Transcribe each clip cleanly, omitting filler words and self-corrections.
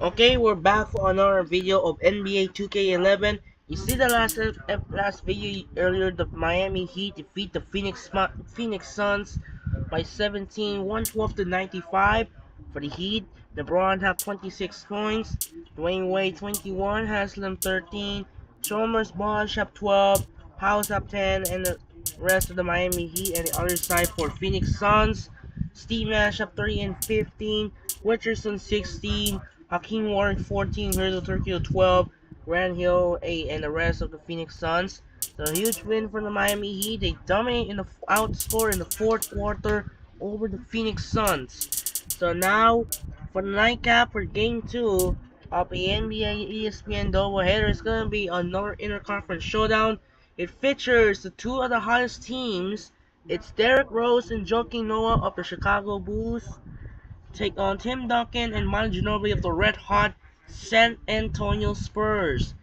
Okay, we're back for another video of NBA 2K11. You see the last video earlier, the Miami Heat defeat the Phoenix Suns by 17, 112 to 95. For the Heat, LeBron have 26 points, Dwayne Wade 21, Haslam 13, Chalmers Bosh have 12, House have 10, and the rest of the Miami Heat and the other side for Phoenix Suns. Steve Nash have 30 and 15, Richardson 16, Hakeem Warren 14, Herzl Turkey 12, Grant Hill 8, and the rest of the Phoenix Suns. So a huge win for the Miami Heat. They dominate in the outscore in the fourth quarter over the Phoenix Suns. So now for the nightcap for Game 2 of the NBA ESPN doubleheader, it's going to be another interconference showdown. It features the two of the hottest teams. It's Derrick Rose and Joakim Noah of the Chicago Bulls take on Tim Duncan and Manu Ginobili of the red hot San Antonio Spurs.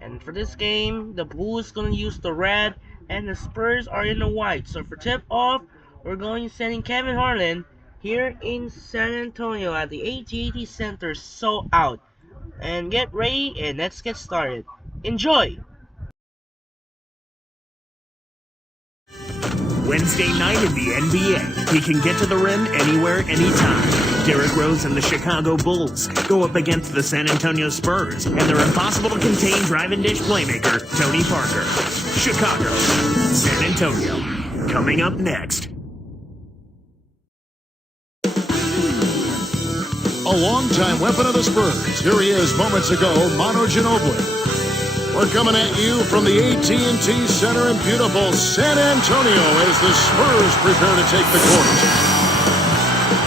And for this game, the Bulls gonna use the red and the Spurs are in the white. So for tip off, we're going to sending Kevin Harlan here in San Antonio at the AT&T Center, so out. And get ready and let's get started. Enjoy! Wednesday night in the NBA. He can get to the rim anywhere, anytime. Derrick Rose and the Chicago Bulls go up against the San Antonio Spurs and their impossible-to-contain drive-and-dish playmaker, Tony Parker. Chicago, San Antonio. Coming up next. A longtime weapon of the Spurs. Here he is moments ago, Manu Ginobili. We're coming at you from the AT&T Center in beautiful San Antonio as the Spurs prepare to take the court.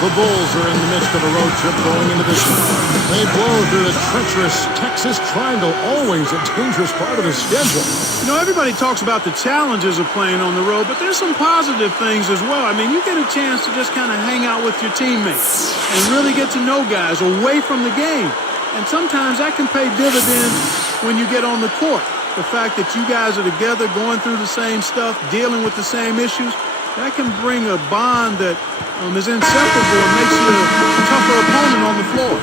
The Bulls are in the midst of a road trip going into this one. They blow through the treacherous Texas Triangle, always a dangerous part of the schedule. You know, everybody talks about the challenges of playing on the road, but there's some positive things as well. I mean, you get a chance to just kind of hang out with your teammates and really get to know guys away from the game. And sometimes that can pay dividends when you get on the court. The fact that you guys are together, going through the same stuff, dealing with the same issues, that can bring a bond that is inseparable and makes you a tougher opponent on the floor.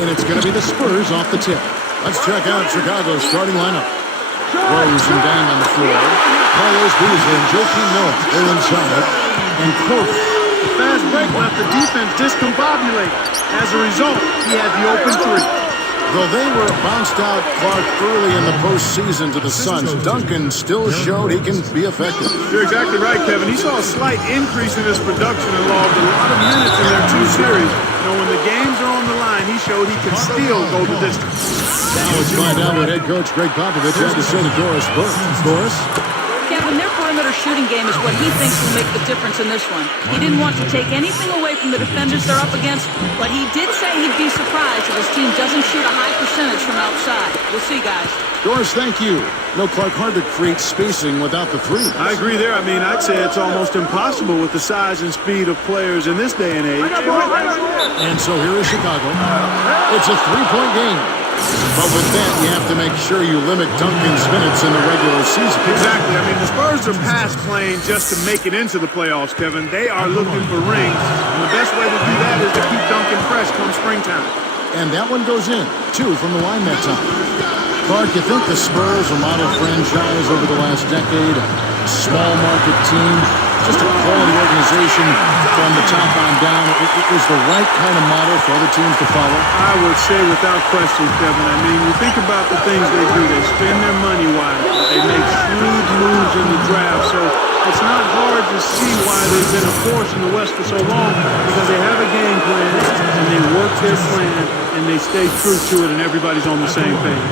And it's going to be the Spurs off the tip. Let's check out Chicago's starting lineup. Rose and Dang on the floor. Carlos Beasley and Joakim Noah, they're inside. And Corver. The fast break left the defense discombobulated. As a result, he had the open three. Though they were bounced out, Clark, early in the postseason to the Suns, Duncan still showed he can be effective. You're exactly right, Kevin. He saw a slight increase in his production and logged a lot of minutes in their two series. You know, when the games are on the line, he showed he can still go the distance. Now let's find out what head coach Greg Popovich had to say to Doris Burke. Doris? Kevin, their perimeter shooting game is what he thinks will make the difference in this one. He didn't want to take anything away from the defenders they're up against, but he did say he'd be surprised if his team doesn't shoot a high percentage from outside. We'll see, guys. Doris, thank you. No, Clark, hard to create spacing without the three. I agree there. I mean, I'd say it's almost impossible with the size and speed of players in this day and age. And so here is Chicago. It's a three-point game. But with that, you have to make sure you limit Duncan's minutes in the regular season. Exactly. I mean, the Spurs are past playing just to make it into the playoffs, Kevin. They are looking for rings, and the best way to do that is to keep Duncan fresh come springtime. And that one goes in, two from the line that time. Clark, you think the Spurs are model franchise over the last decade? A small market team, just a quality organization from the top on down. It was the right kind of model for other teams to follow? I would say without question, Kevin. I mean, you think about the things they do. They spend their money wisely. They make shrewd moves in the draft. So it's not hard to see why they've been a force in the West for so long, because they have a game plan, and they work their plan, and they stay true to it, and everybody's on the same page.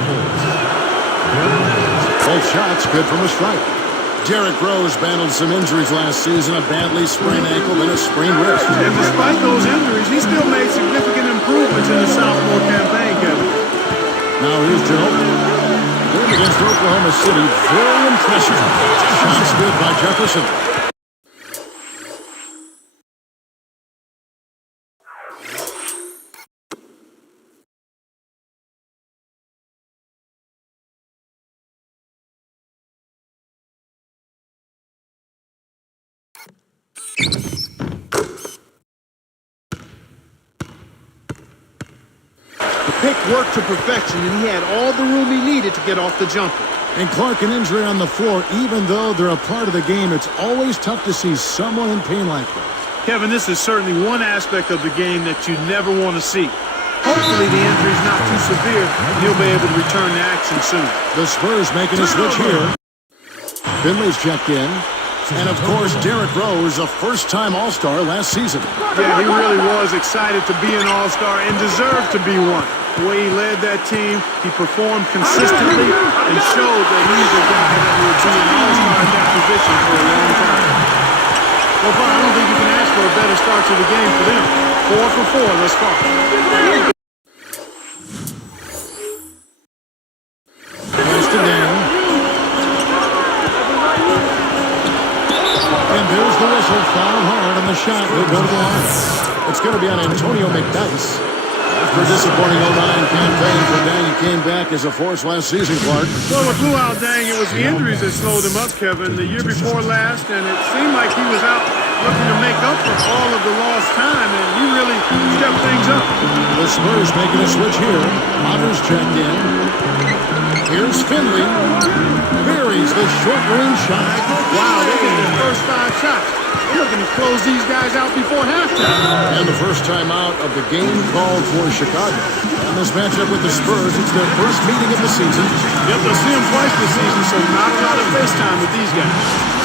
Both shots good from a strike. Derrick Rose battled some injuries last season, a badly sprained ankle, then a sprained wrist. And despite those injuries, he still made significant improvements in the sophomore campaign, Kevin. Now here's Ginobili. Game against Oklahoma City, very impressive. Shots good by Jefferson. pick worked to perfection, and he had all the room he needed to get off the jumper. And Clark, an injury on the floor, even though they're a part of the game, it's always tough to see someone in pain like this. Kevin, this is certainly one aspect of the game that you never want to see. Hopefully the injury's not too severe, and he'll be able to return to action soon. The Spurs making a switch here. Finley's checked in. And, of course, Derrick Rose, a first-time All-Star last season. Yeah, he really was excited to be an All-Star and deserved to be one. The way he led that team, he performed consistently and showed that he's a guy that will be an All-Star at that position for a long time. Well, far, I don't think you can ask for a better start to the game for them. 4 for 4 thus far. Preston down. And there's the whistle. Foul hard on the shot. He'll go to the line. It's going to be on Antonio McDyess. After a disappointing 09 campaign for Dang, he came back as a force last season, Clark. Well, with blew out Dang, it was the injuries that slowed him up, Kevin, the year before last, and it seemed like he was out looking to make up for all of the lost time, and he really stepped things up. The Spurs making a switch here. Otter's checked in. Here's Finley. Buries the short range shot. Wow, they get the first 5 shots. They're looking to close these guys out before halftime. And the first time out of the game called for Chicago. And this matchup with the Spurs, it's their first meeting of the season. Yep, they'll see them twice this season, so not a lot of face time with these guys.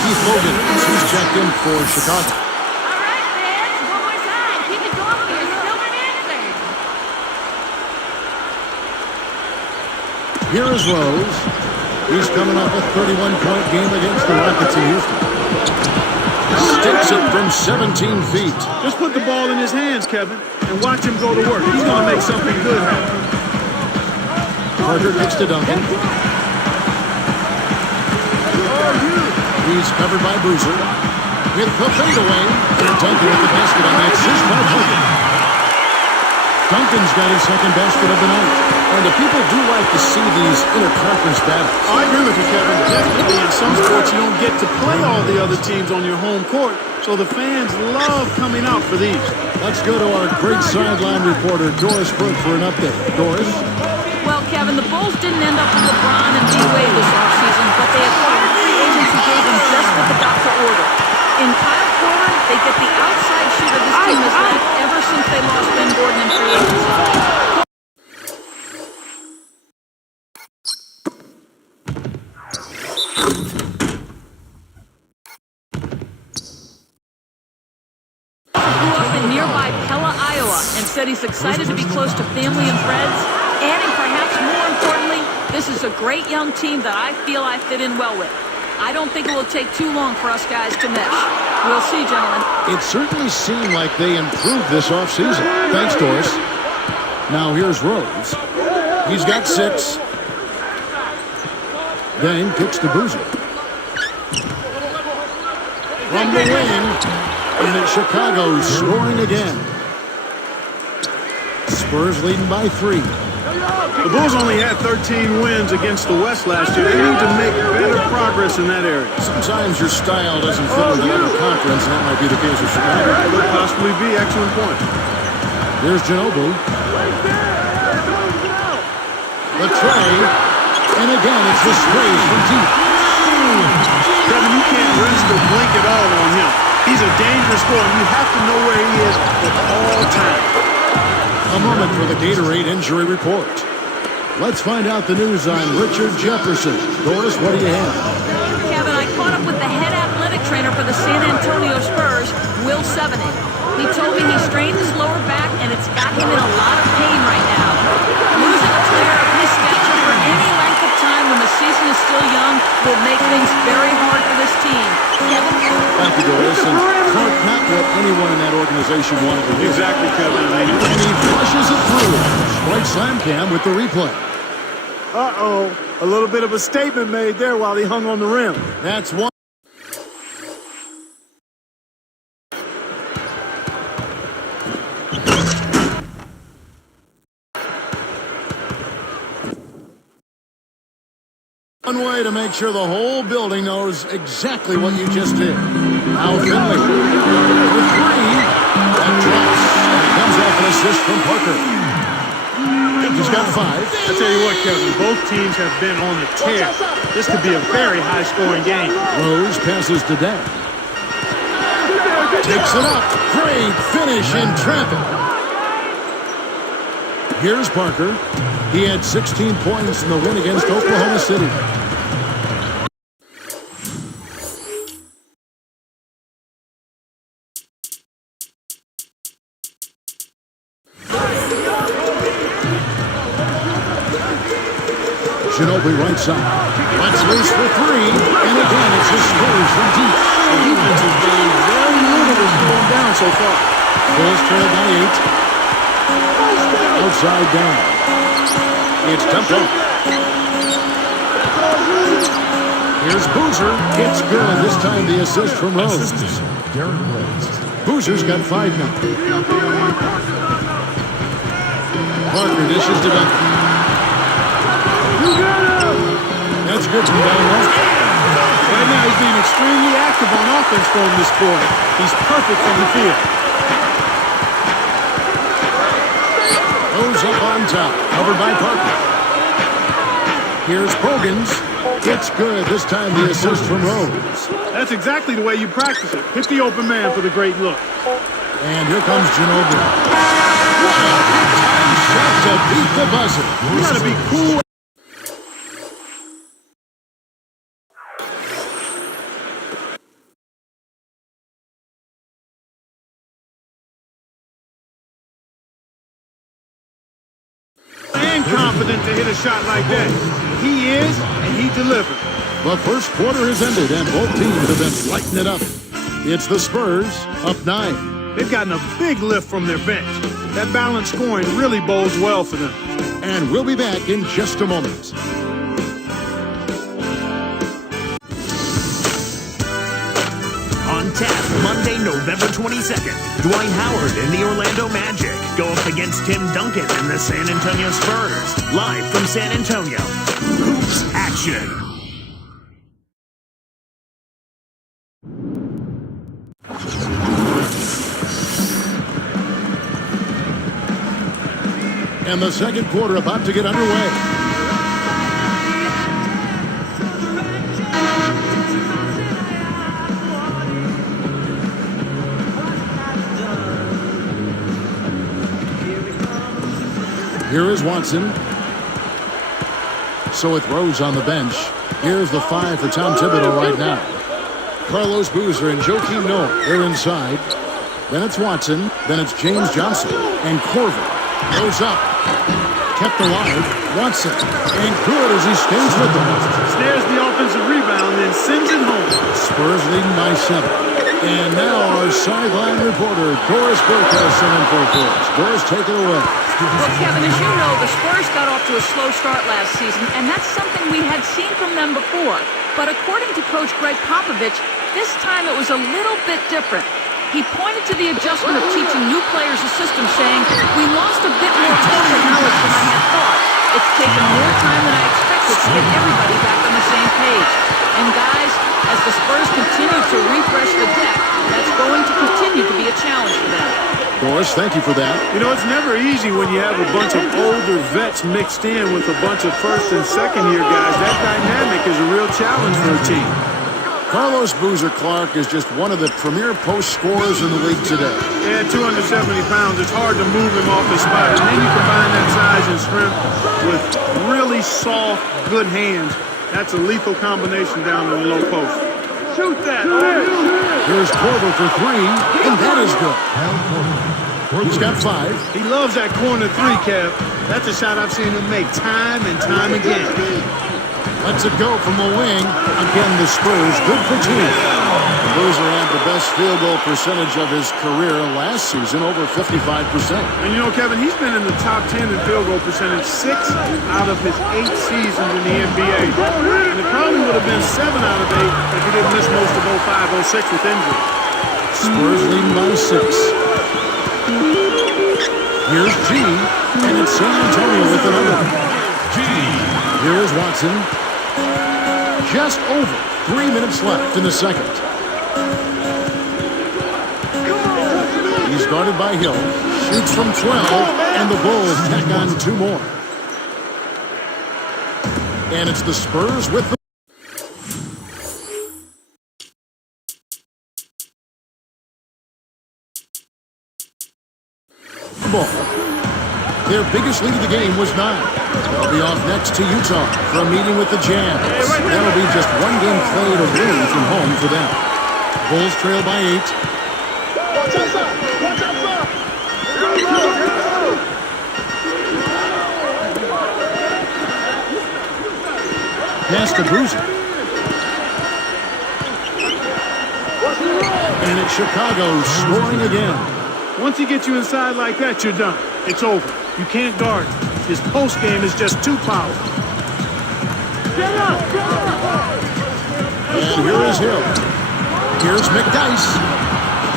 Keith Logan, he's checked in for Chicago. All right, fans, one more time. Keep it going for your silver dancers. Here is Rose. He's coming off a 31-point game against the Rockets in Houston. Sticks it from 17 feet. Just put the ball in his hands, Kevin, and watch him go to work. He's going to make something good happen. Carter kicks to Duncan. He's covered by Boozer. With the fadeaway. And Duncan with the basket on that assist by Duncan. Duncan's got his second basket of the night. And the people do like to see these interconference battles. I agree with you, Kevin. Definitely in some sports you don't get to play all the other teams on your home court, so the fans love coming out for these. Let's go to our great sideline reporter, Doris Burke, for an update. Doris? Well, Kevin, the Bulls didn't end up with LeBron and D-Wade this offseason, but they acquired free agents who gave them just what the doctor ordered. In Kyle Korver, they get the outside shooter this team has led ever since they lost Ben Gordon in free agency. Nearby Pella, Iowa, and said he's excited to be close to family and friends, and perhaps more importantly, this is a great young team that I feel I fit in well with. I don't think it will take too long for us guys to mesh. We'll see, gentlemen. It certainly seemed like they improved this offseason. Thanks, Doris. Now here's Rose. He's got 6. Then kicks to Boozer. From the wing. And it's Chicago scoring again. Spurs leading by 3. The Bulls only had 13 wins against the West last year. They need to make better progress in that area. Sometimes your style doesn't fit with another conference, and that might be the case with Chicago. It could possibly be. Excellent point. Here's Ginobili. The tray. And again, it's the sprays from deep. Kevin, you can't rest or blink at all on him. He's a dangerous scorer. You have to know where he is at all times. A moment for the Gatorade injury report. Let's find out the news on Richard Jefferson. Doris, what do you have? Kevin, I caught up with the head athletic trainer for the San Antonio Spurs, Will Sevening. He told me he strained his lower back and it's got him in a lot of pain right now. Losing a player of his stature for any length of time when the season is still young will make things very hard for this team. Kevin? Thank you, Doris. And Clark, not what anyone in that organization wanted to do. Exactly, Kevin. And he flushes it through. Strike slam cam with the replay. Uh-oh. A little bit of a statement made there while he hung on the rim. That's one. One way to make sure the whole building knows exactly what you just did. Now Finley with 3. That drops. And it comes off an assist from Parker. He's got 5. I tell you what, Kevin, both teams have been on a tear. This could be a very high-scoring game. Rose passes to Dan. Takes it up. Great finish in traffic. Here's Parker. He had 16 points in the win against Oklahoma City. Ginobili right side. Let's loose for 3. And again, it's the Spurs from deep. The defense has done very little to slow them down so far. Bulls trail by 8. Outside down. It's dumped off. Here's Boozer. It's good. This time the assist from Rose. Boozer's got 5 now. Parker dishes to Duncan. That's good from down low. Right now, he's being extremely active on offense for him this quarter. He's perfect from the field. Rose up on top, covered by Parker. Here's Bogans. It's good. This time the assist from Rose. That's exactly the way you practice it. Hit the open man for the great look. And here comes Ginobili. What a big-time shot to beat the buzzer. You got to be cool. And confident to hit a shot like that. He is, and he delivered. The first quarter has ended, and both teams have been lighting it up. It's the Spurs, up 9. They've gotten a big lift from their bench. That balanced scoring really bodes well for them. And we'll be back in just a moment. On tap, Monday, November 22nd, Dwight Howard and the Orlando Magic go up against Tim Duncan and the San Antonio Spurs. Live from San Antonio. Hoops action. And the second quarter about to get underway. Here is Watson. So with Rose on the bench, here's the 5 for Tom Thibodeau right now. Carlos Boozer and Joakim Noah, they're inside. Then it's Watson. Then it's James Johnson. And Corver goes up. Kept alive. Watson. And good as he stays with them. Snares the offensive rebound, then sends it home. Spurs leading by 7. And now our sideline reporter, Doris Burke, has some info for us. Doris, take it away. Well, Kevin, as you know, the Spurs got off to a slow start last season, and that's something we had seen from them before. But according to Coach Greg Popovich, this time it was a little bit different. He pointed to the adjustment of teaching new players a system, saying, "We lost a bit more technical knowledge than I had thought. It's taken more time than I expected to get everybody back on the same page." And guys, as the Spurs continue to refresh the deck, that's going to continue to be a challenge for them. Doris, thank you for that. You know, it's never easy when you have a bunch of older vets mixed in with a bunch of first and second year guys. That dynamic is a real challenge for a team. Carlos Boozer Clark is just one of the premier post scorers in the league today. Yeah, 270 pounds. It's hard to move him off his spot. And then you combine that size and strength with really soft, good hands. That's a lethal combination down in the low post. Shoot that! Here's Corver for 3, and that is good. He's got 5. He loves that corner 3, Kev. That's a shot I've seen him make time and time again. Lets it go from the wing. Again, the Spurs, good for 2. Boozer had the best field goal percentage of his career last season, over 55%. And you know, Kevin, he's been in the top 10 in field goal percentage 6 out of his 8 seasons in the NBA. And it probably would have been 7 out of 8 if he didn't miss most of 05-06 with injury. Spurs leading by 6. Here's G, and it's San Antonio with another. Here is Watson. Just over 3 minutes left in the second. He's guarded by Hill. Shoots from 12, and the Bulls tack on 2 more. And it's the Spurs with the ball. Their biggest lead of the game was 9. They'll be off next to Utah for a meeting with the Jazz. That'll be just one game played away from home for them. Bulls trail by 8. Pass to Bruiser. And it's Chicago scoring again. Once he gets you inside like that, you're done. It's over. You can't guard him. His post game is just too powerful. And here is Hill. Here's McDyess.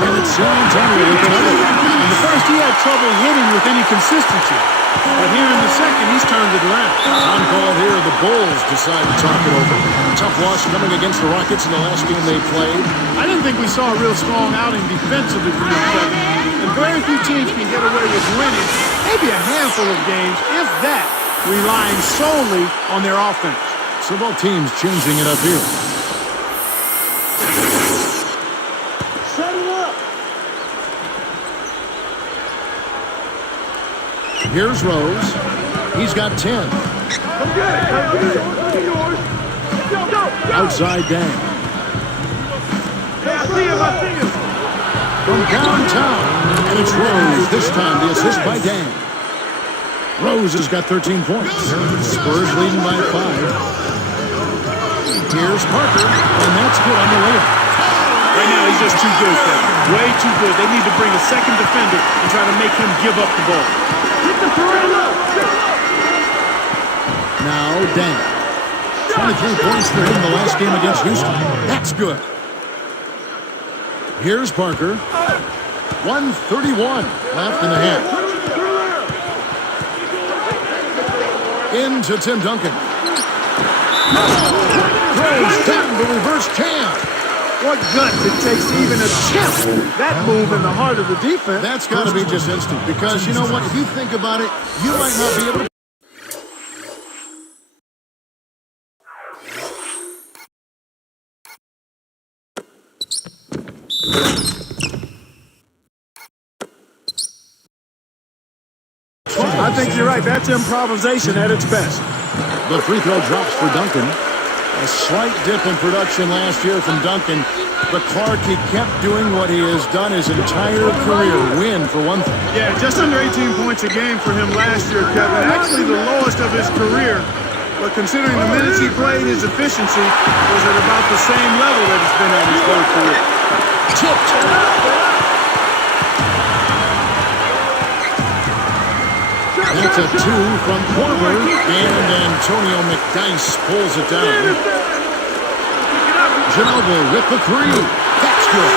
And it's San Antonio with another. In the first, he had trouble hitting with any consistency. But here in the second, he's turned it around. On call here, the Bulls decide to talk it over. Tough loss coming against the Rockets in the last game they played. I didn't think we saw a real strong outing defensively from them, Kevin. And very few teams can get away with winning, maybe a handful of games, if that, relying solely on their offense. So both teams changing it up here. Set it up. Here's Rose. He's got 10. Come get it. Come get it. Yours. Go. Outside Dang. Hey, I see him. I see him. From downtown. And it's Rose. This time the assist by Dang. Rose has got 13 points. Spurs leading by 5. Here's Parker. And that's good on the layup. Right now, he's just too good, Kevin. Way too good. They need to bring a second defender and try to make him give up the ball. Get the Now Dang. 23 points for him the last game against Houston. That's good. Here's Parker. 1:31 left in the half. Into Tim Duncan. Throws down the reverse jam. What guts it takes to even attempt that move in the heart of the defense. That's got to be just instant because, you know what, if you think about it, you might not be able to. I think you're right. That's improvisation at its best. The free throw drops for Duncan. A slight dip in production last year from Duncan, but Clark, he kept doing what he has done his entire career. Win, for one thing. Yeah, just under 18 points a game for him last year, Kevin. Actually the lowest of his career. But considering the minutes he played, his efficiency was at about the same level that it's been at his whole career. Tipped. That's a 2 from Korver, and Antonio McDyess pulls it down. Ginobili with the 3. That's good.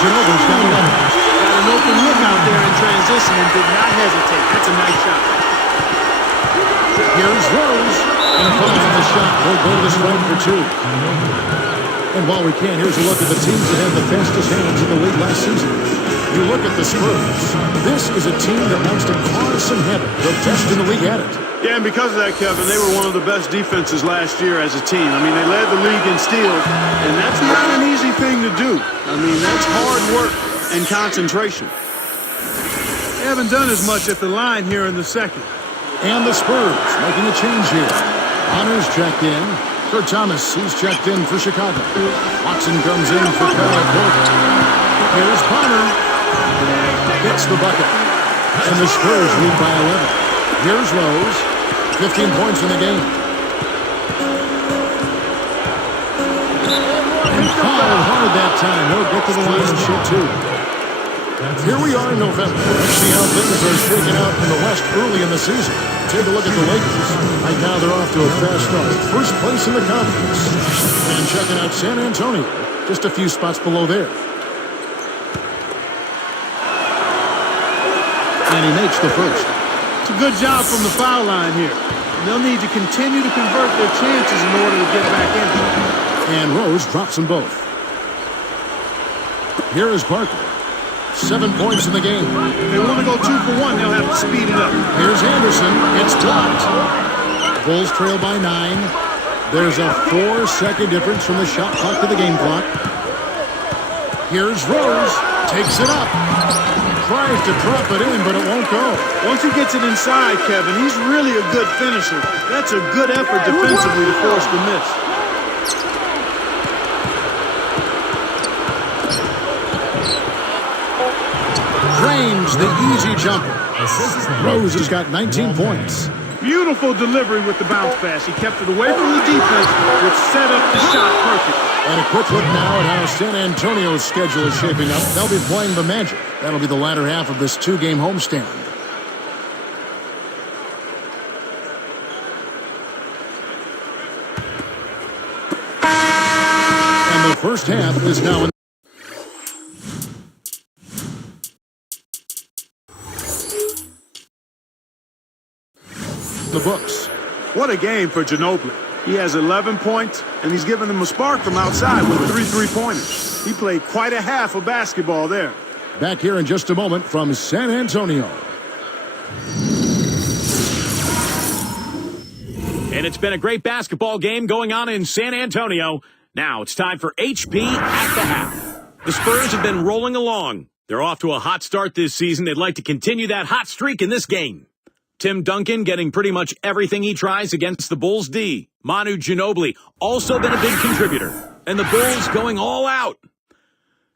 Ginobili's got 11. Got an open look out there in transition and did not hesitate. That's a nice shot. Here's Rose. And finds the shot. He'll go to the strike for 2. And while we can, here's a look at the teams that had the fastest hands in the league last season. You look at the Spurs. This is a team that wants to cause some havoc. The best in the league at it. Yeah, and because of that, Kevin, they were one of the best defenses last year as a team. I mean, they led the league in steals, and that's not an easy thing to do. I mean, that's hard work and concentration. They haven't done as much at the line here in the second. And the Spurs making a change here. Honors checked in. Kurt Thomas, he's checked in for Chicago. Watson comes in for Kyle Korver. Here's Bonner. Hits the bucket. And the Spurs lead by 11. Here's Rose. 15 points in the game. And fouled hard that time. He'll get to the line and shoot 2. Here we are in November. Let's see how things are shaking out in the West early in the season. Take a look at the Lakers. Right now they're off to a fast start. First place in the conference. And checking out San Antonio. Just a few spots below there. And he makes the first. It's a good job from the foul line here. They'll need to continue to convert their chances in order to get back in. And Rose drops them both. Here is Parker. 7 points in the game. If they want to go 2 for 1, they'll have to speed it up. Here's Anderson. It's blocked. Bulls trail by 9. There's a 4-second difference from the shot clock to the game clock. Here's Rose. Takes it up. Tries to drop it in, but it won't go. Once he gets it inside, Kevin, he's really a good finisher. That's a good effort defensively to force the miss. Drains the easy jumper. Rose has got 19 points. Beautiful delivery with the bounce pass. He kept it away from the defense, which set up the shot perfect. And a quick look now at how San Antonio's schedule is shaping up. They'll be playing the Magic. That'll be the latter half of this 2-game homestand. And the first half is now in the books. What a game for Ginobili. He has 11 points, and he's given them a spark from outside with 3 3-pointers. He played quite a half of basketball there. Back here in just a moment from San Antonio. And it's been a great basketball game going on in San Antonio. Now it's time for HP at the half. The Spurs have been rolling along. They're off to a hot start this season. They'd like to continue that hot streak in this game. Tim Duncan getting pretty much everything he tries against the Bulls' D. Manu Ginobili also been a big contributor. And the Bulls going all out.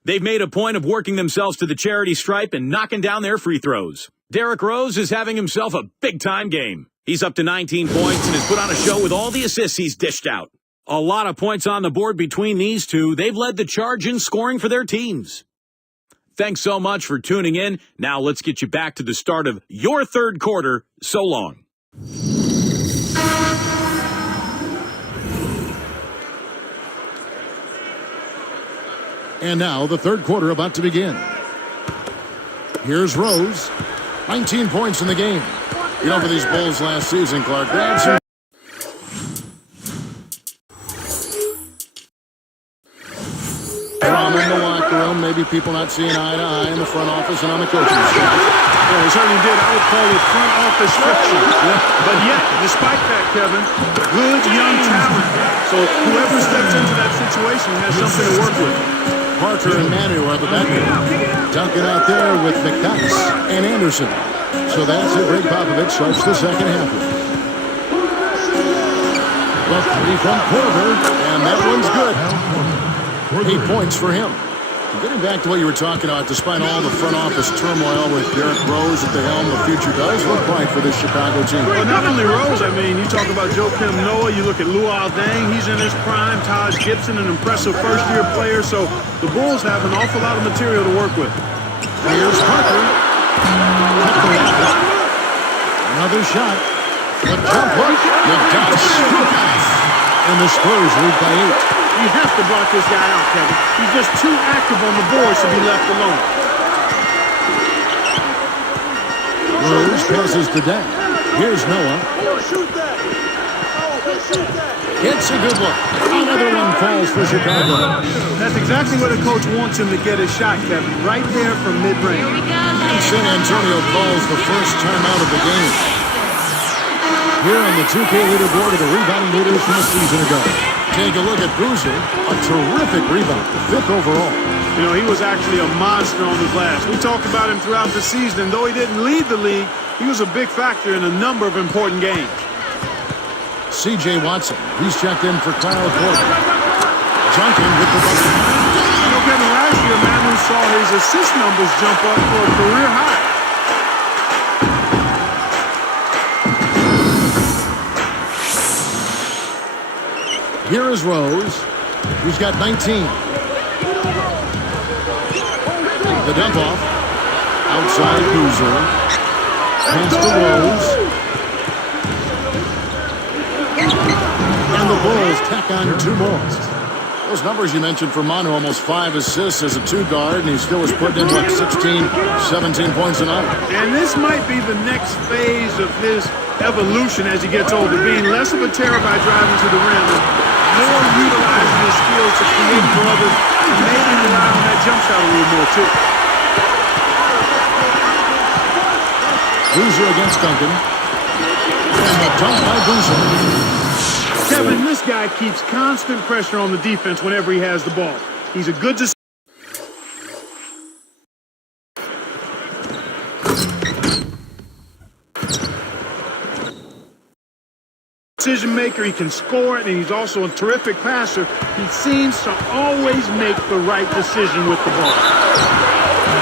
They've made a point of working themselves to the charity stripe and knocking down their free throws. Derrick Rose is having himself a big-time game. He's up to 19 points and has put on a show with all the assists he's dished out. A lot of points on the board between these two. They've led the charge in scoring for their teams. Thanks so much for tuning in. Now let's get you back to the start of your third quarter. So long. And now the third quarter about to begin. Here's Rose. 19 points in the game. You know, for these Bulls last season, Clark, they had some drama in the locker room, maybe people not seeing eye to eye in the front office and on the coaching staff. Yeah, he certainly did. I would call it front office friction. Yeah. But yet, despite that, Kevin, good young talent. So whoever steps into that situation has something to work with. Parker and Manu are the back end. Duncan out there with McDucks and Anderson. So that's it. Greg Popovich starts the second half. The three from Corver, and that one's good. 8 points for him. Getting back to what you were talking about, despite all the front office turmoil with Derrick Rose at the helm, the future does look bright for this Chicago team. Well, not only Rose, I mean, you talk about Joakim Noah, you look at Luol Deng, he's in his prime, Taj Gibson, an impressive first-year player, so the Bulls have an awful lot of material to work with. Here's Parker. Another shot. The jumper. And the Spurs lead by 8. You have to block this guy out, Kevin. He's just too active on the boards to be left alone. Rose passes to Deng. Here's Noah. It's a good look. Another one falls for Chicago. That's exactly where the coach wants him to get his shot, Kevin. Right there from mid-range. And San Antonio calls the first timeout of the game. Here on the 2K leaderboard are the rebounding leaders from a season ago. Take a look at Boozer, a terrific rebound, 5th overall. You know, he was actually a monster on the glass. We talked about him throughout the season, and though he didn't lead the league, he was a big factor in a number of important games. C.J. Watson, he's checked in for Kyle Korver. Duncan with the bucket. You know, Kevin, last year, Manu saw his assist numbers jump up for a career high. Here is Rose. He's got 19. The dump off. Outside Boozer. Pass to Rose. And the Bulls tack on 2 more. Those numbers you mentioned for Manu, almost 5 assists as a 2-guard, and he still was putting in, what, 16, 17 points a night. And this might be the next phase of his evolution as he gets older, being less of a terror by driving to the rim, more utilizing his skills to create for others, and maybe rely on that jump shot a little more, too. Boozer against Duncan. And the dunk by Boozer. Kevin, this guy keeps constant pressure on the defense whenever he has the ball. He's a good decision maker. He can score it, and he's also a terrific passer. He seems to always make the right decision with the ball.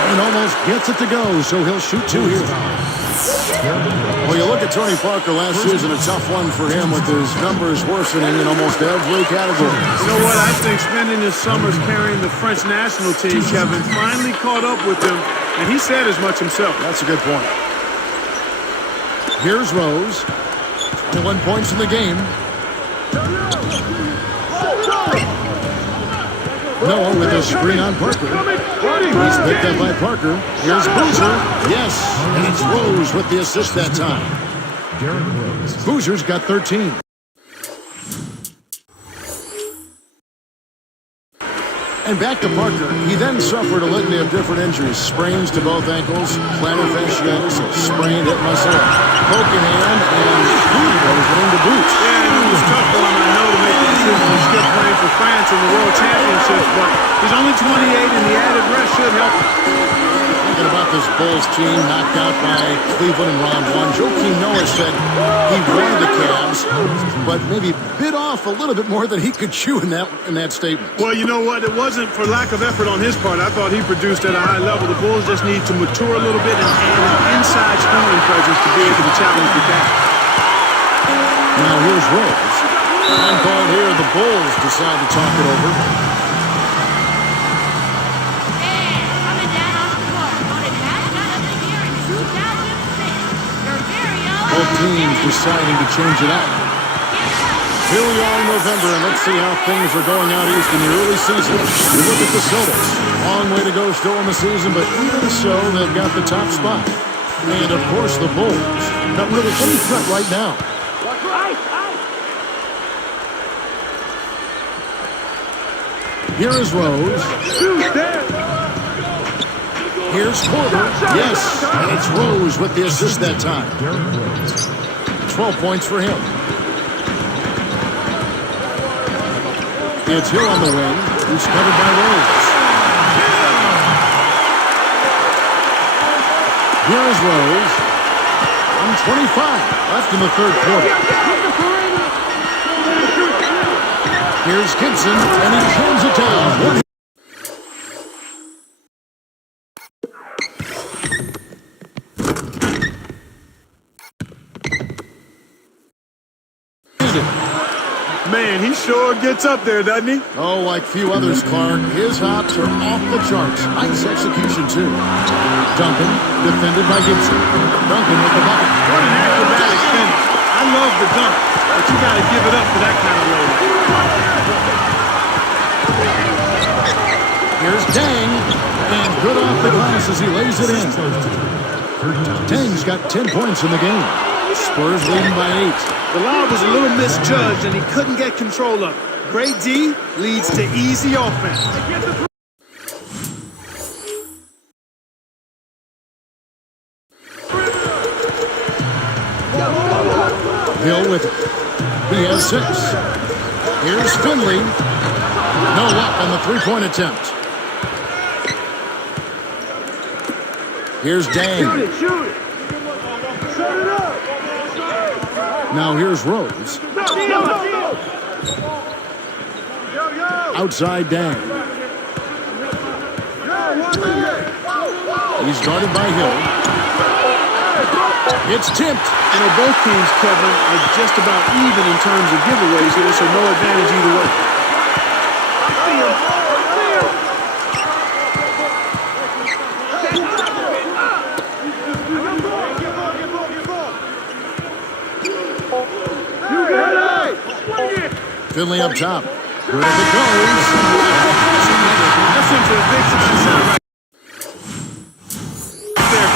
And almost gets it to go, so he'll shoot two here. Well, you look at Tony Parker last season, a tough one for him with his numbers worsening in almost every category. You know what? I think spending his summers carrying the French national team, Kevin, finally caught up with him, and he said as much himself. That's a good point. Here's Rose. 21 points in the game. Noah with a screen on Parker. He's picked up by Parker. Here's Boozer. Yes, and it's Rose with the assist that time. Boozer's got 13. And back to Parker. He then suffered a litany of different injuries. Sprains to both ankles, plantar fasciitis, a sprained hip muscle, broken hand, and boot goes into boots. Yeah, it was tough for him, I know, to make the decision to skip playing for France in the World Championships, but he's only 28, and the added rest should help him. Thinking about this Bulls team knocked out by Cleveland in round one, Joakim Noah said he wanted the Cavs, but maybe bit off a little bit more than he could chew in that statement. Well, you know what? It wasn't for lack of effort on his part. I thought he produced at a high level. The Bulls just need to mature a little bit and add an inside scoring presence to be able to challenge the Cavs. Now here's Rose. Time called here. The Bulls decide to talk it over. Coming down off the court. Voted mascot of the year in 2006. Your very own. Both teams deciding to change it up. Here we are in November, and let's see how things are going out east in the early season. You look at the Celtics. Long way to go still in the season, but even so, they've got the top spot. And, of course, the Bulls. Not really any threat right now. Here is Rose. Here's Porter. Yes, and it's Rose with the assist that time. 12 points for him. It's Hill on the wing. He's covered by Rose. Here is Rose. 1:25 left in the third quarter. Here's Gibson, and he jams it down. Man, he sure gets up there, doesn't he? Oh, like few others, Clark. His hops are off the charts. Nice execution, too. Duncan, defended by Gibson. Duncan with the bucket. What an acrobatic finish. I love the dunk, but you got to give it up for that kind of load. Here's Dang, and good off the glass as he lays it in. Dang's got 10 points in the game. Spurs leading by 8. The lob was a little misjudged, and he couldn't get control of it. Great D leads to easy offense. Hill with it. He has 6. Here's Finley. No luck on the three-point attempt. Here's Dang. Shoot it. Set it up. Now here's Rose. Outside Dang. He's guarded by Hill. It's tipped. You know, both teams, Kevin, are just about even in terms of giveaways here, so no advantage either way. Finley up top. Good as it goes. That's into a big time shot right there.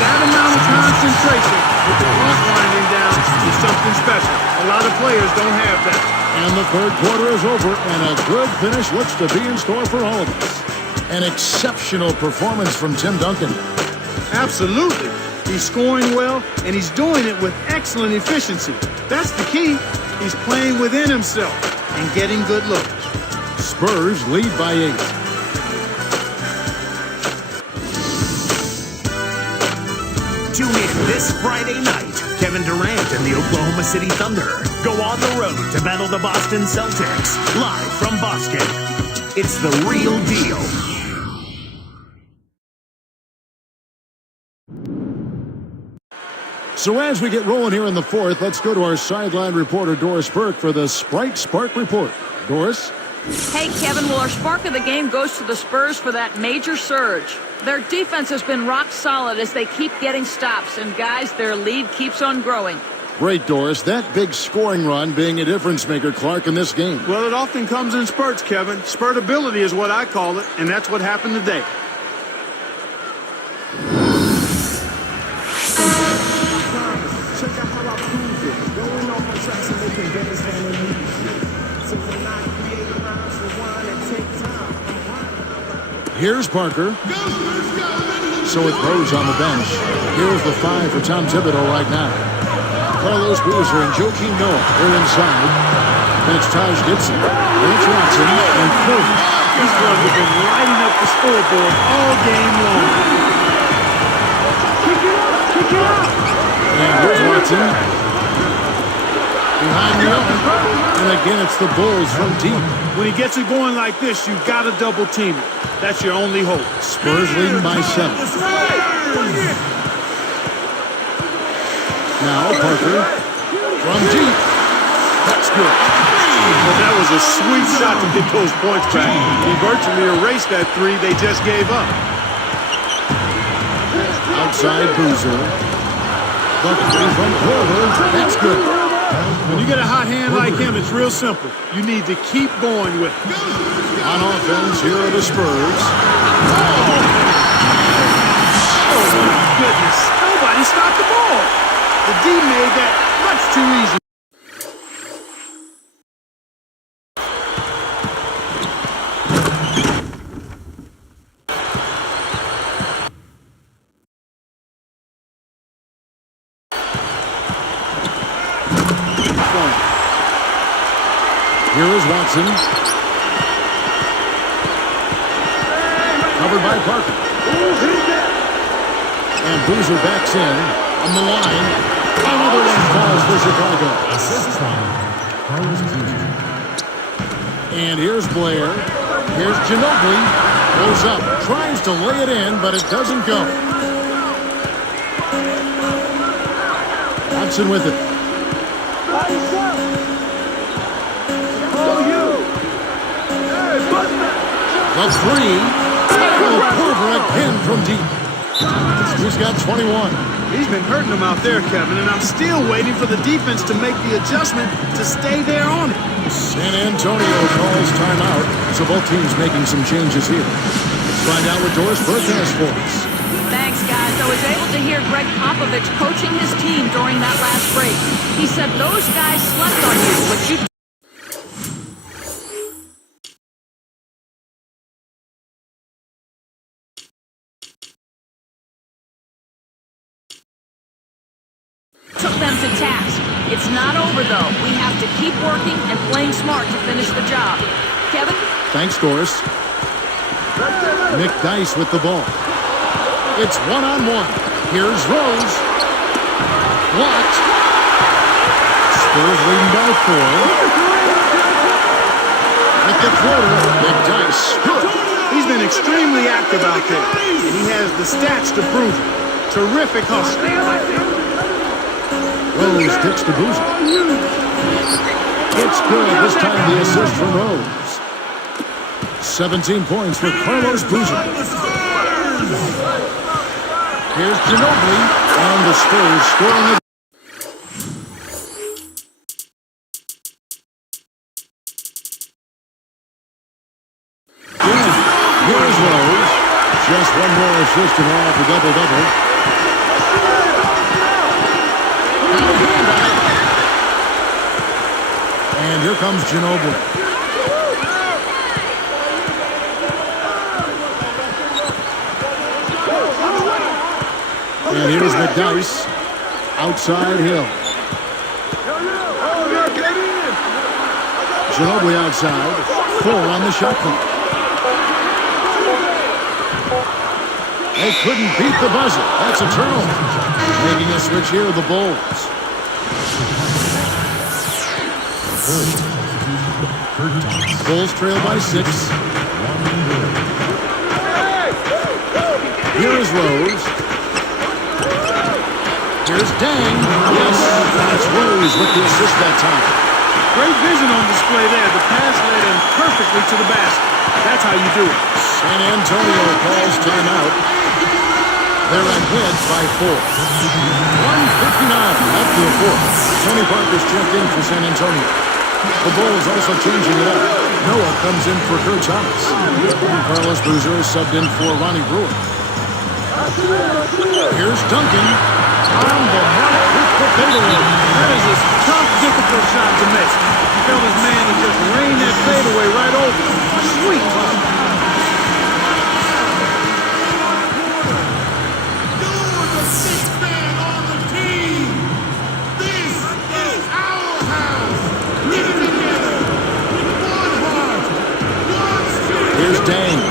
That amount of concentration with the clock winding down is something special. A And the third quarter is over, and a good finish looks to be in store for all of us. An exceptional performance from Tim Duncan. Absolutely. He's scoring well, and he's doing it with excellent efficiency. That's the key. He's playing within himself and getting good looks. Spurs lead by 8. Tune in this Friday night. Kevin Durant and the Oklahoma City Thunder go on the road to battle the Boston Celtics. Live from Boston. It's the real deal. So as we get rolling here in the fourth, let's go to our sideline reporter, Doris Burke, for the Sprite Spark Report. Doris? Hey, Kevin, well, our spark of the game goes to the Spurs for that major surge. Their defense has been rock solid as they keep getting stops, and guys, their lead keeps on growing. Great, Doris. That big scoring run being a difference maker, Clark, in this game. Well, it often comes in spurts, Kevin. Spurtability is what I call it, and that's what happened today. Here's Parker. So with Rose on the bench, here's the 5 for Tom Thibodeau right now. Carlos Boozer and Joakim Noah are inside. Then it's Taj Gibson, Lance Watson, and Curry. These ones have been lighting up the scoreboard all game long. And here's Watson. Behind the arc. And again, it's the Bulls from deep. When he gets it going like this, you've got to double team it. That's your only hope. Spurs leading by 7. Now Parker from deep. That's good. Well, that was a sweet shot to get those points back. He virtually erased that 3 they just gave up. Outside Boozer. Buckley from Corver. That's good. When you get a hot hand like him, it's real simple. You need to keep going with it. On offense, here are the Spurs. Oh, my goodness. Nobody stopped the ball. The D made that much too easy. Here is Watson. Covered by Parker. And Boozer backs in on the line. Another one falls for Chicago. And here's Blair. Here's Ginobili. Goes up. Tries to lay it in, but it doesn't go. Watson with it. The 3. Kyle Korver again from deep. He's got 21. He's been hurting them out there, Kevin, and I'm still waiting for the defense to make the adjustment to stay there on it. San Antonio calls timeout, so both teams making some changes here. Let's find out what Doris Burke has for us. Thanks, guys. I was able to hear Greg Popovich coaching his team during that last break. He said those guys slept on you, but you took them to task. It's not over, though. We have to keep working and playing smart to finish the job. Kevin? Thanks, Doris. Nick Dice with the ball. It's one-on-one. Here's Rose. Blocked. Spurs leading by 4. At the floater, Nick Dice. Good. He's been extremely active out there, and he has the stats to prove it. Terrific hustle. Rose kicks to Boozer. It's good. This time the assist from Rose. 17 points for Carlos Boozer. Here's Ginobili, and the Spurs scoring it. Here's Rose. Just one more assist and all for double-double. And here comes Ginobili. And here's McDice. Outside Hill. Ginobili outside. 4 on the shot clock. They couldn't beat the buzzer. That's a turnover. Making a switch here, the Bulls. Bulls trail by 6. Here is Rose. Here's Dang. Yes, that's Rose with the assist that time. Great vision on display there. The pass led him perfectly to the basket. That's how you do it. San Antonio calls timeout. They're ahead by 4. 1:59 left in the fourth. Tony Parker's checked in for San Antonio. The Bulls also changing it up. Noah comes in for Kurt Thomas. Carlos Boozer is subbed in for Ronnie Brewer. Here's Duncan. On the mark with the fadeaway. That is a tough, difficult shot to miss. He felt his man and just rained that fadeaway right over him. Sweet. Here's Dang.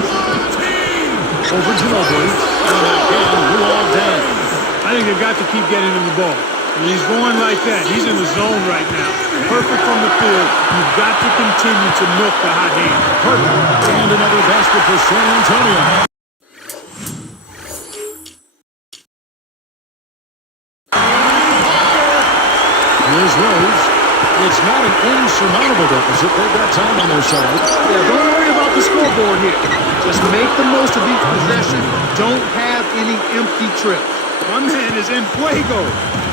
Over Ginobili. And again, Luol Deng. I think they've got to keep getting him the ball. When he's going like that, he's in the zone right now. Perfect from the field. You've got to continue to milk the hot hand. Perfect. And another basket for San Antonio. Here's Rose. It's not an insurmountable deficit. They've got time on their side. Yeah, don't worry about the scoreboard here. Just make the most of each possession. Don't have any empty trips. My man is in fuego.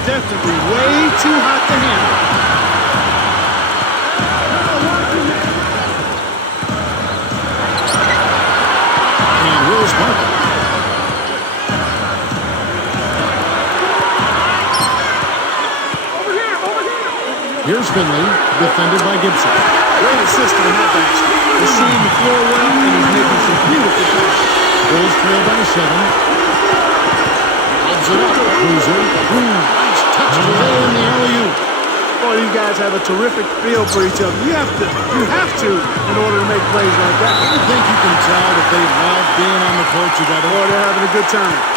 Definitely way too hot to handle. And here's Parker. Here's Finley, defended by Gibson. Great assist on that basket. He's seeing the floor well, and he's making some beautiful passes. Bulls trail by 7. Lobs it up. Boozer. Nice touch today in the alley-oop. Boy, these guys have a terrific feel for each other. You have to in order to make plays like that. I think you can tell that they love being on the court together. Boy, they're having a good time.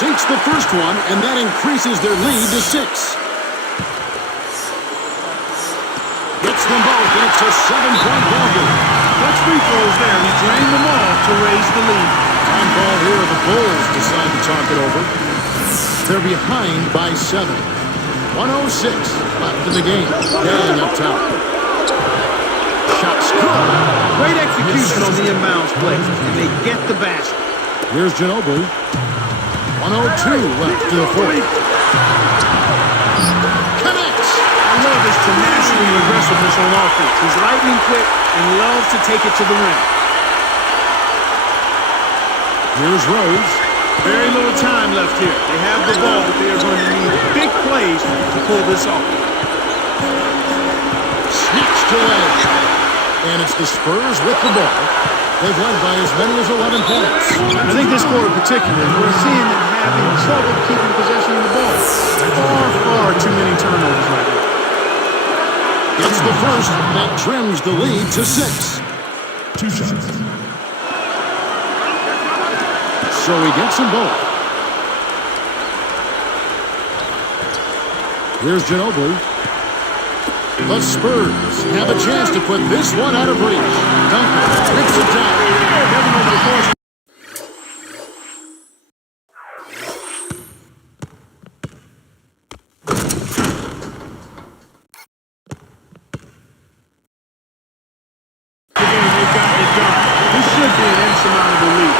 Sinks the first one, and that increases their lead to 6. Gets them both, and it's a 7-point ball game. Clutch free throws there. He drained them all to raise the lead. Time ball here. The Bulls decide to talk it over. They're behind by 7. 1:06 left in the game. Dang up top. Shots good. Great execution on the inbounds play, and they get the basket. Here's Ginobili. 1:02 left to the fourth. Connects. I love his tenacity and aggressiveness on offense. He's lightning quick and loves to take it to the rim. Here's Rose. Very little time left here. They have the ball, but they are going to need big plays to pull this off. Snatched away. And it's the Spurs with the ball. They've led by as many as 11 points. I think this quarter in particular, we're seeing them having trouble keeping possession of the ball. Far too many turnovers right now. It's the first that trims the lead to 6. 2 shots. So he gets them both. Here's Ginobili. The Spurs have a chance to put this one out of reach. Duncan rips it down. Kevin over the course. They've gotten it done. This should be an insurmountable lead.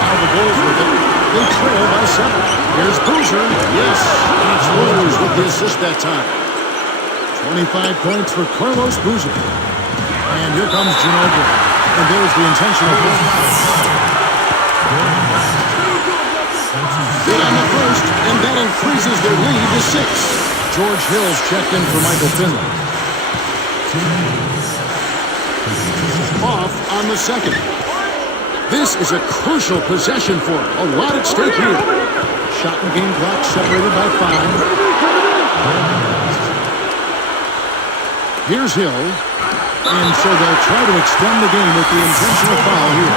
Now the Bulls with it. They trail by 7. Here's Boozer. Yes, and it's Rose with the assist that time. 25 points for Carlos Boozer. And here comes Ginobili. And there's the intentional foul. Good on the first, and that increases their lead to 6. George Hill's checked in for Michael Finley. Off on the second. This is a crucial possession for him. A lot at stake here. Shot and game clock separated by 5. Here's Hill. And so they'll try to extend the game with the intentional foul here.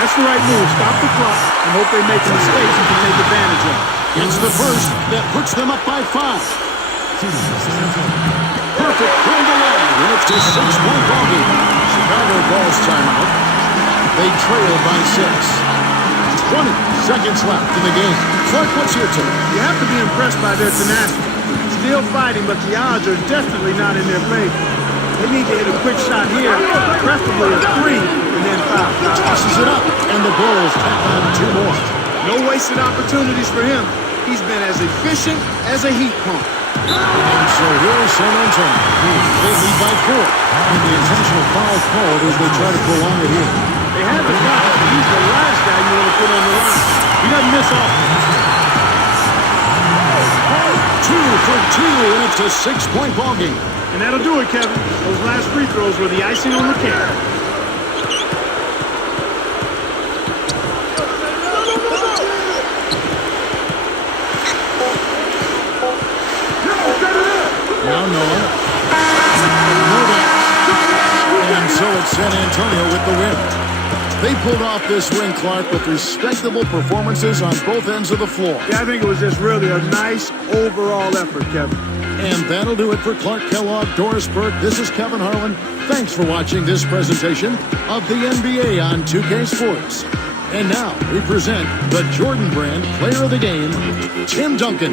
That's the right move. Stop the clock and hope they make a mistake you can take advantage of. It's the first that puts them up by 5. Perfect from the line, and it's a 6-point ballgame. Chicago balls timeout. They trail by 6. 20 seconds left in the game. Clark, what's your take? You have to be impressed by their tenacity. Still fighting, but the odds are definitely not in their favor. They need to hit a quick shot here, preferably a 3, and then foul. Tosses it up, and the Bulls tack on 2 more. No wasted opportunities for him. He's been as efficient as a heat pump. And so here's San Antonio. They lead by 4. And the intentional foul called as they try to prolong it here. They had the guy. He's the last guy you want to put on the line. He doesn't miss often. 2 for 2, and it's a 6-point ballgame. And that'll do it, Kevin. Those last free throws were the icing on the cake. Now Noah. And so it's San Antonio with the win. They pulled off this win, Clark, with respectable performances on both ends of the floor. Yeah, I think it was just really a nice overall effort, Kevin. And that'll do it for Clark Kellogg, Doris Burke. This is Kevin Harlan. Thanks for watching this presentation of the NBA on 2K Sports. And now we present the Jordan Brand Player of the Game, Tim Duncan.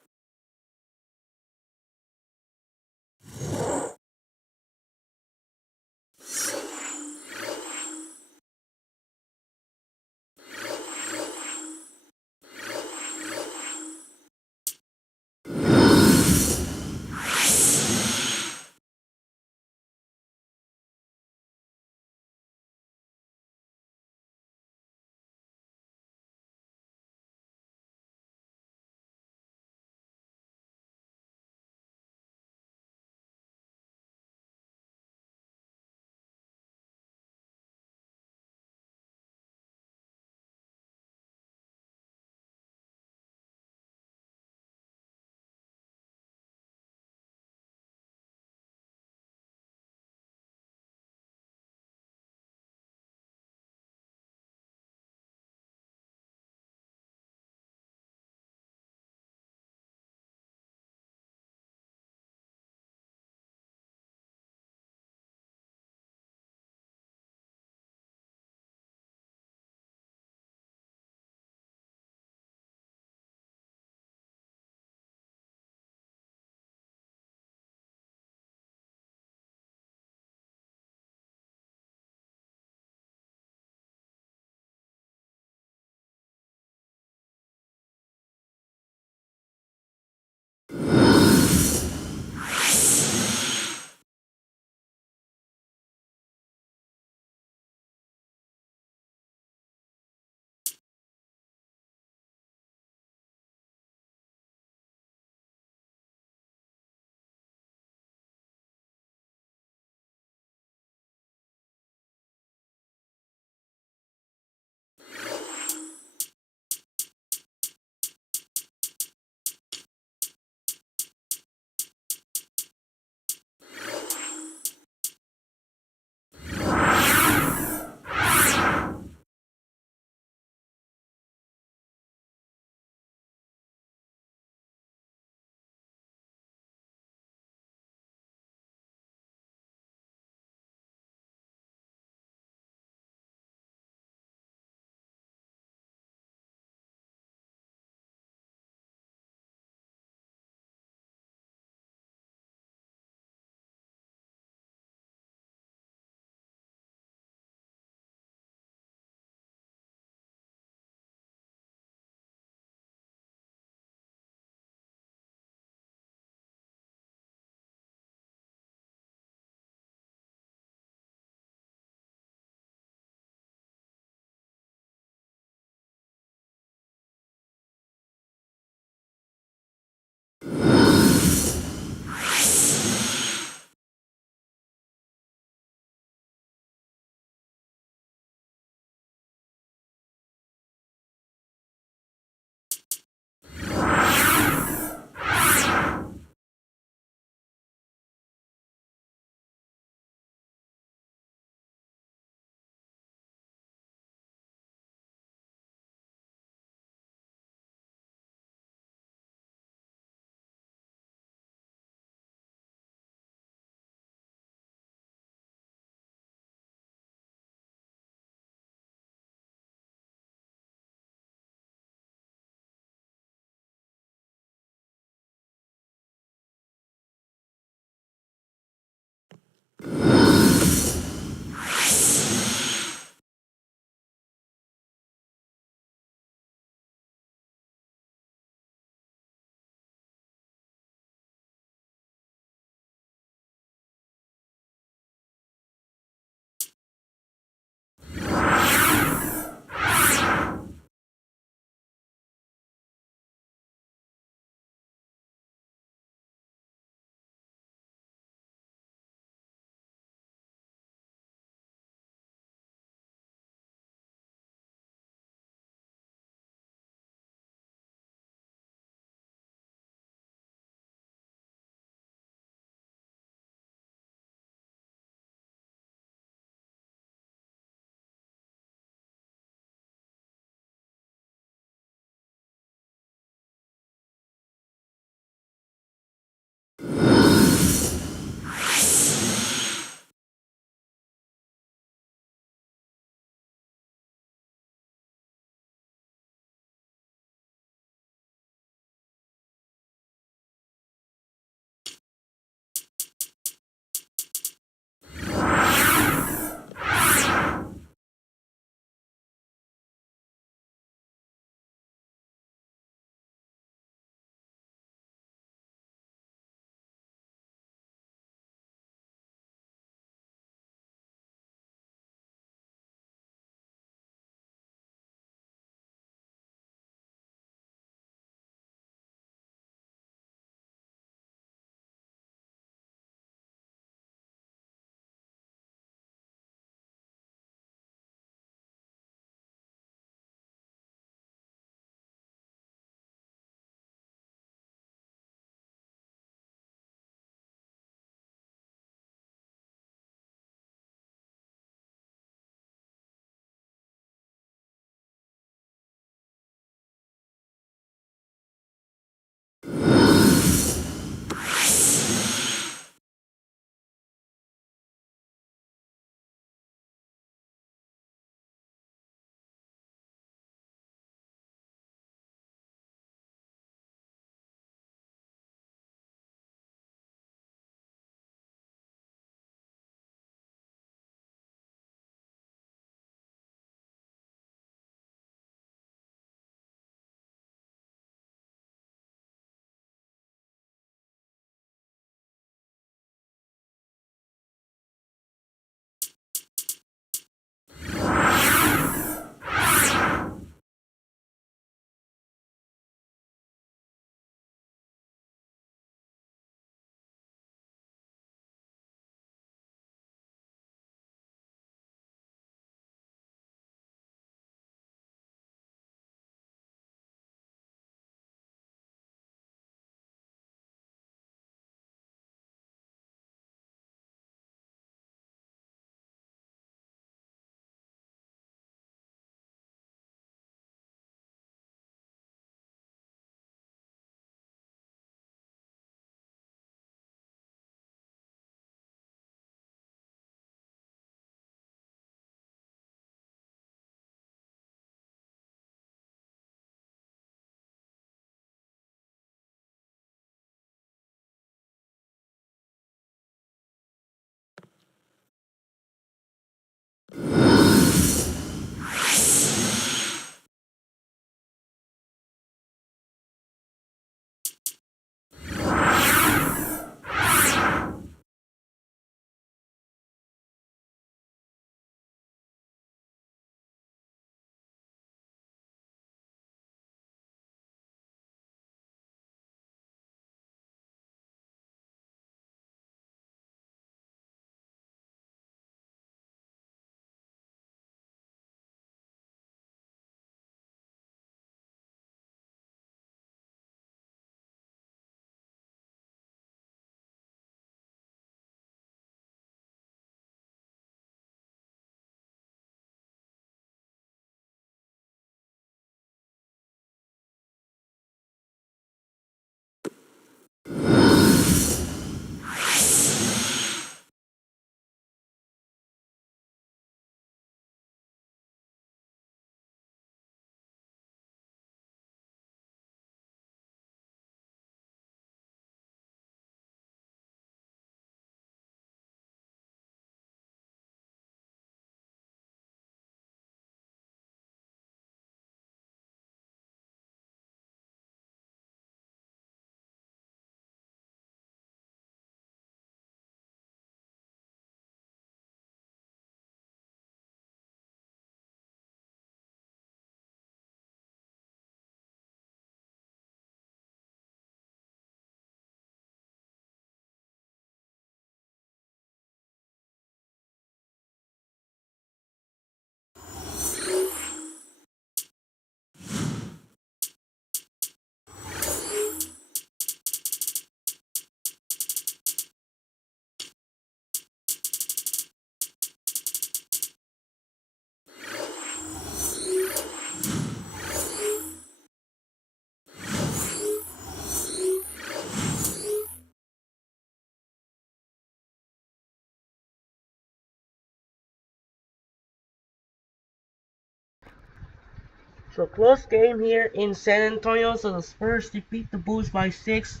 So close game here in San Antonio. So the Spurs defeat the Bulls by 6,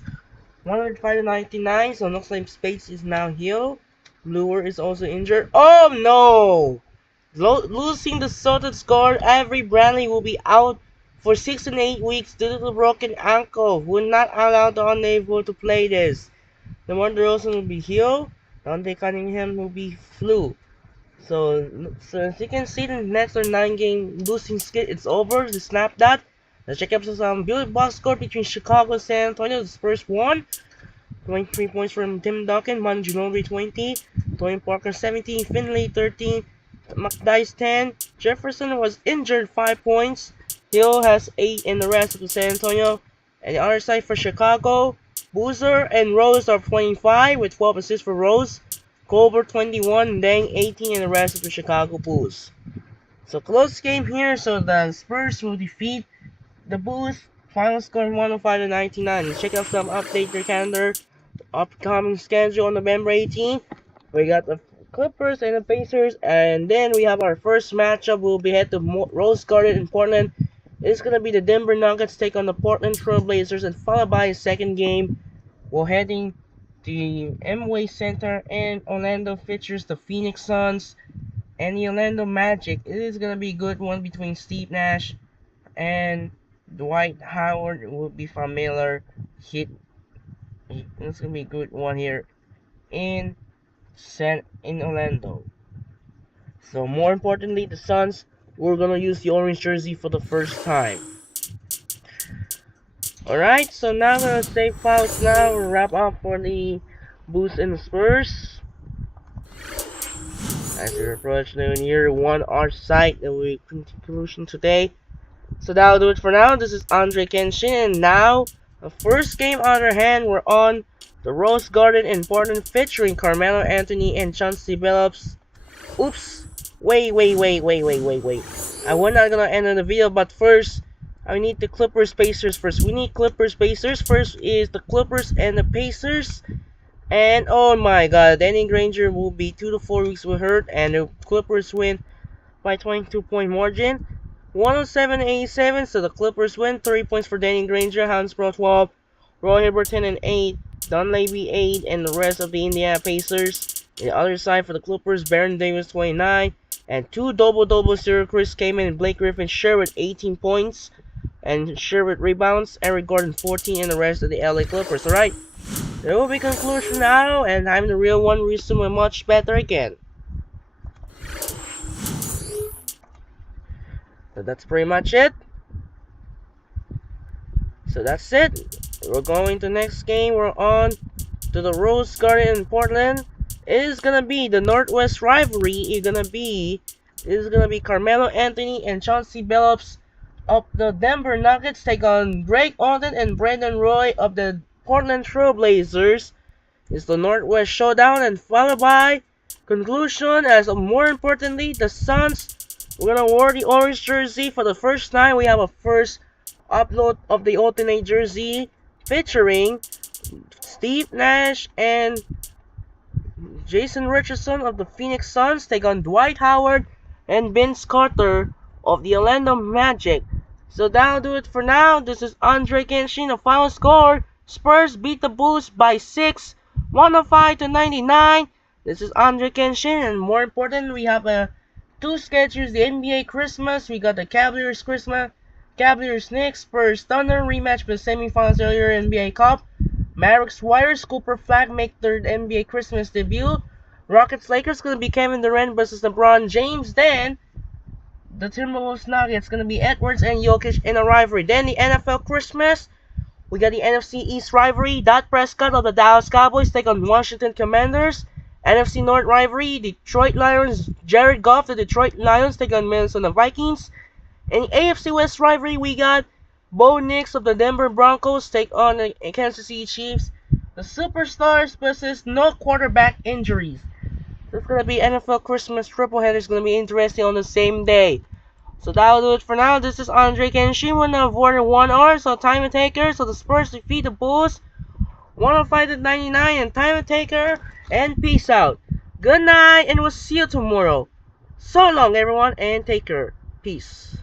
105-99. So looks like Space is now healed. Lure is also injured. Oh no! Losing the Celtics guard, Avery Bradley will be out for 6 and 8 weeks due to the broken ankle. Will not allow the unable to play this. DeMar DeRozan will be healed. Dante Cunningham will be flu. So as you can see, the next 9-game losing skid, it's over. The snap that. Let's check out some beautiful box score between Chicago and San Antonio. The Spurs won. 23 points from Tim Duncan, Manu Ginobili 20, Tony Parker 17, Finley 13, McDyess 10. Jefferson was injured 5 points. Hill has 8 in the rest of the San Antonio. And the other side for Chicago, Boozer and Rose are 25 with 12 assists for Rose. Colbert 21, Deng 18 in the rest of the Chicago Bulls. So close game here, so the Spurs will defeat the Bulls. Final score 105-99. Check out some update your calendar. Upcoming schedule on November 18th. We got the Clippers and the Pacers, and then we have our first matchup. We'll be head to Rose Garden in Portland. It's gonna be the Denver Nuggets take on the Portland Trail Blazers, and followed by a second game. We're heading to the Amway Center, and Orlando features the Phoenix Suns and the Orlando Magic. It is gonna be a good one between Steve Nash and Dwight Howard. Will be familiar hit. It's gonna be a good one here in Orlando. So more importantly, the Suns, we're gonna use the orange jersey for the first time. Alright, so now I'm gonna save files now. We'll wrap up for the Bulls and the Spurs. As we approach the year 1 art site that we conclusion today. So that'll do it for now. This is Andre Kenshin, and now the first game on our hand, we're on the Rose Garden in Portland featuring Carmelo Anthony and Chauncey Billups. Oops. Wait. I'm not gonna end the video, but first, I need the Clippers Pacers first. We need Clippers Pacers. First is the Clippers and the Pacers. And oh my god, Danny Granger will be 2 to 4 weeks with hurt, and the Clippers win by 22-point margin. 107-87, so the Clippers win. 3 points for Danny Granger, Hansbrough 12, Roy Hibbert 10 and 8, Dunleavy 8, and the rest of the Indiana Pacers. On the other side for the Clippers, Baron Davis 29, and 2 double-doubles. Chris Kaman and Blake Griffin share with 18 points, and share with rebounds. Eric Gordon 14, and the rest of the LA Clippers. Alright, there will be conclusion now, and I'm the real one, resume much better again. So that's pretty much it. So that's it. We're going to next game. We're on to the Rose Garden in Portland. It is gonna be the Northwest rivalry. It is gonna be Carmelo Anthony and Chauncey Billups of the Denver Nuggets take on Greg Oden and Brandon Roy of the Portland Trail Blazers. It's the Northwest Showdown, and followed by conclusion, as more importantly, the Suns. We're gonna wear the orange jersey for the first time. We have a first upload of the alternate jersey featuring Steve Nash and Jason Richardson of the Phoenix Suns take on Dwight Howard and Vince Carter of the Orlando Magic. So that'll do it for now. This is Andre Kenshin. The final score: Spurs beat the Bulls by 6, 105-99. This is Andre Kenshin, and more important, we have 2 schedules. The NBA Christmas, we got the Cavaliers Christmas, Cavaliers Knicks, Spurs Thunder rematch for the semifinals earlier NBA Cup. Mavericks Warriors, Cooper Flag make their NBA Christmas debut. Rockets Lakers gonna be Kevin Durant versus LeBron James. Then the Timberwolves Nuggets gonna be Edwards and Jokic in a rivalry. Then the NFL Christmas, we got the NFC East rivalry. Dak Prescott of the Dallas Cowboys take on Washington Commanders. NFC North rivalry, Detroit Lions, Jared Goff, the Detroit Lions take on Minnesota Vikings. In the AFC West rivalry, we got Bo Nix of the Denver Broncos take on the Kansas City Chiefs. The Superstars versus no quarterback injuries. It's going to be NFL Christmas tripleheader. It's going to be interesting on the same day. So that'll do it for now. This is Andre Kenshin. We're now avoiding 1 hour, so time taker. So the Spurs defeat the Bulls 105-99, and time taker. And peace out. Good night, and we'll see you tomorrow. So long, everyone, and take care. Peace.